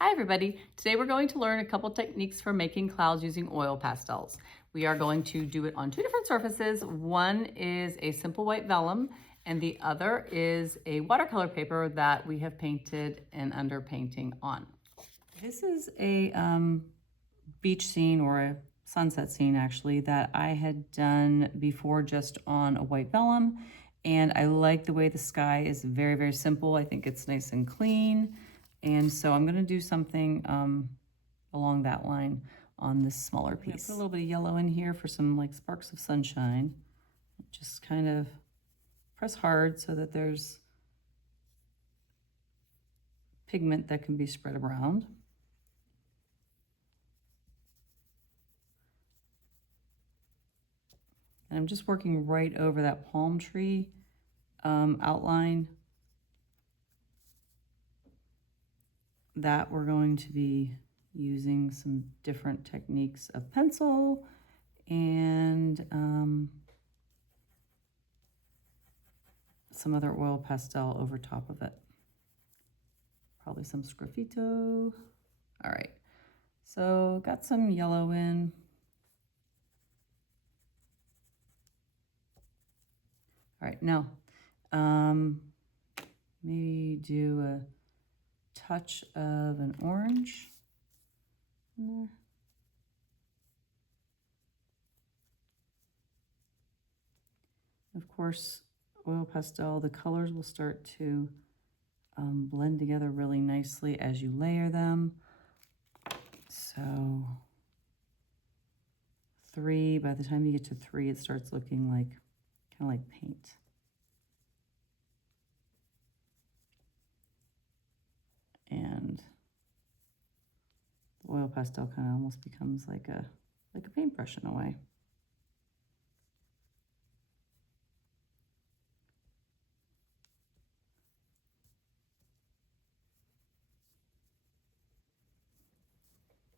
Hi everybody. Today we're going to learn a couple techniques for making clouds using oil pastels. We are going to do it on two different surfaces. One is a simple white vellum and the other is a watercolor paper that we have painted and underpainting on. This is a beach scene or a sunset scene actually that I had done before just on a white vellum, and I like the way the sky is very, very simple. I think it's nice and clean. And so I'm gonna do something along that line on this smaller piece. Put a little bit of yellow in here for some like sparks of sunshine. Just kind of press hard so that there's pigment that can be spread around. And I'm just working right over that palm tree outline that we're going to be using some different techniques of pencil and some other oil pastel over top of it. Probably some sgraffito. All right, so got some yellow in. All right, now maybe do a touch of an orange in there. Of course, oil pastel, the colors will start to blend together really nicely as you layer them. So by the time you get to 3, it starts looking like kind of like paint. And the oil pastel kind of almost becomes like a paintbrush in a way.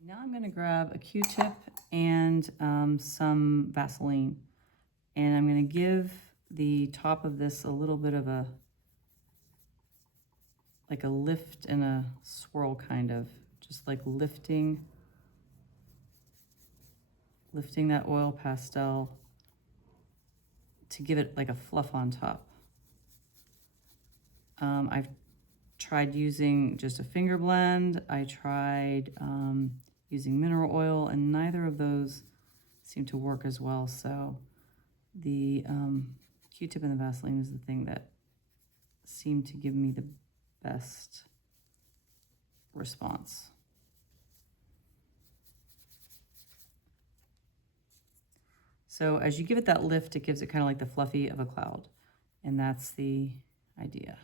Now I'm going to grab a Q-tip and some Vaseline, and I'm going to give the top of this a little bit of a lift and a swirl, kind of just like lifting that oil pastel to give it like a fluff on top. I've tried using just a finger blend. I tried using mineral oil, and neither of those seem to work as well. So the Q-tip and the Vaseline is the thing that seemed to give me the best response. So as you give it that lift, it gives it kind of like the fluffy of a cloud, and that's the idea.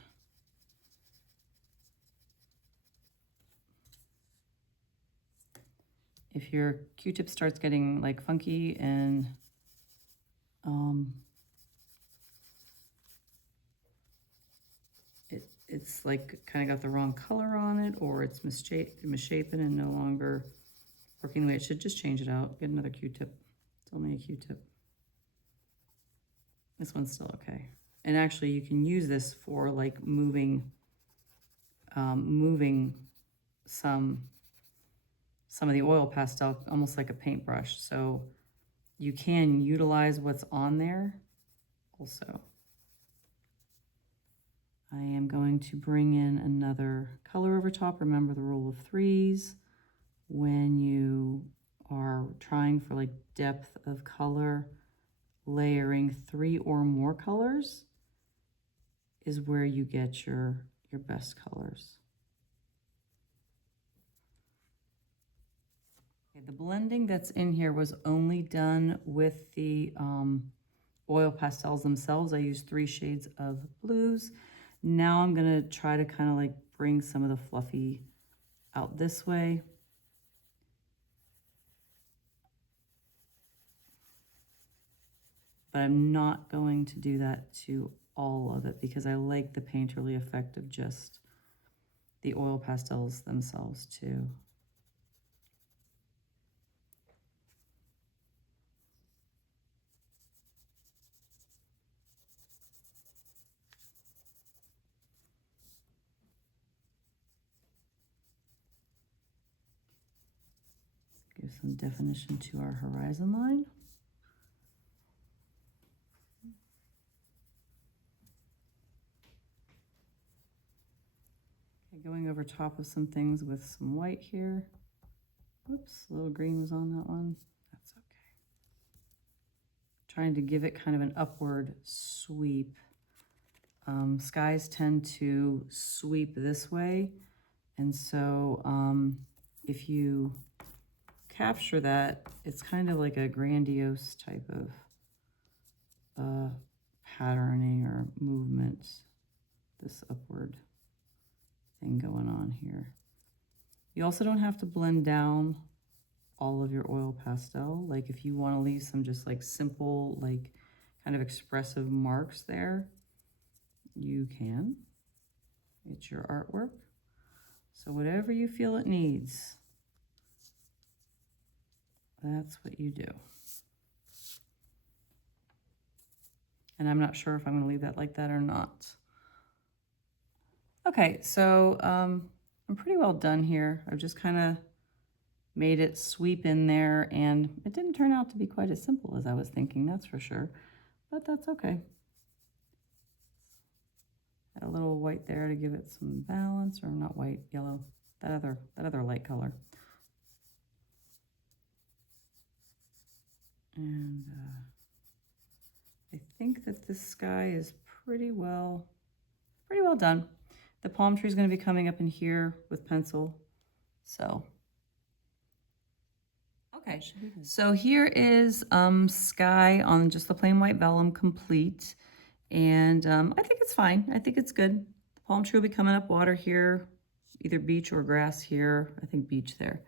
If your Q-tip starts getting like funky and it's like kind of got the wrong color on it, or it's misshapen and no longer working the way it should, just change it out. Get another Q-tip. It's only a Q-tip. This one's still okay. And actually you can use this for like moving some of the oil pastel, almost like a paintbrush. So you can utilize what's on there also. I am going to bring in another color over top. Remember the rule of 3s. When you are trying for like depth of color, layering 3 or more colors is where you get your best colors. Okay, the blending that's in here was only done with the oil pastels themselves. I used 3 shades of blues. Now I'm gonna try to kind of like bring some of the fluffy out this way. But I'm not going to do that to all of it because I like the painterly effect of just the oil pastels themselves too. Give some definition to our horizon line. Okay, going over top of some things with some white here. Whoops, a little green was on that one. That's okay. Trying to give it kind of an upward sweep. Skies tend to sweep this way, and so if you capture that, it's kind of like a grandiose type of patterning or movement, this upward thing going on here. You also don't have to blend down all of your oil pastel. Like if you want to leave some just like simple, like kind of expressive marks there, you can. It's your artwork. So whatever you feel it needs, that's what you do. And I'm not sure if I'm going to leave that like that or not. Okay, so I'm pretty well done here. I've just kind of made it sweep in there, and it didn't turn out to be quite as simple as I was thinking, that's for sure. But that's okay. Add a little white there to give it some balance, or not white, yellow, that other light color. And I think that this sky is pretty well done. The palm tree is going to be coming up in here with pencil. So, okay. So here is sky on just the plain white vellum complete. And I think it's fine. I think it's good. The palm tree will be coming up water here, either beach or grass here. I think beach there.